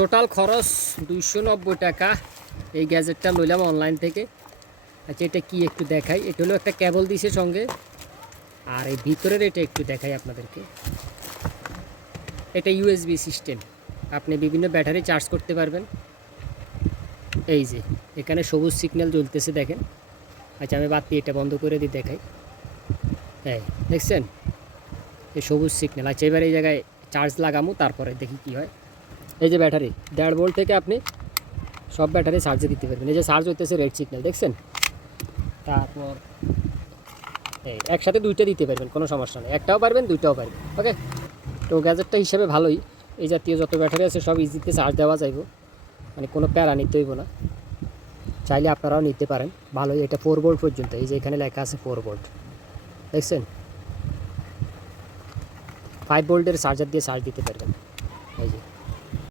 Total খরচ 290 টাকা। এই গ্যাজেটটা লইলাম অনলাইন থেকে। আচ্ছা, এটা কি একটু দেখাই। এটা হলো একটা কেবল দিছে সঙ্গে, আর এই ভিতরের এটা একটু দেখাই আপনাদেরকে। এটা ইউএসবি সিস্টেম, আপনি বিভিন্ন ব্যাটারি চার্জ করতে পারবেন। এই যে এখানে সবুজ সিগন্যাল জ্বলতেছে দেখেন। আচ্ছা, আমি বাতি এটা বন্ধ করে দিই দেখাই। হ্যাঁ, দেখছেন এই সবুজ সিগন্যাল। আচ্ছা, এবার এই জায়গায় চার্জ লাগামু, তারপরে দেখি কি হয়। এই যে ব্যাটারি 1.5 ভোল্ট থেকে আপনি সব ব্যাটারি চার্জে দিতে পারবেন। এই যে চার্জ হইতেছে, রেড সিগন্যাল দেখছেন। তারপর এই একসাথে দুইটা দিতে পারবেন, কোনো সমস্যা নেই। একটাও পারবেন, দুইটাও পারবেন। ওকে, তো গ্যাজেটটা হিসাবে ভালোই। এই জাতীয় যত ব্যাটারি আছে সব ইজিতে চার্জ দেওয়া যাইব, মানে কোনো প্যারা নিতে হইব না। চাইলে আপনারাও নিতে পারেন, ভালোই। এটা 4 ভোল্ট পর্যন্ত, এই যে এখানে লেখা আছে 4 ভোল্ট দেখছেন। 5 ভোল্টের চার্জার দিয়ে চার্জ দিতে পারবেন। এই যে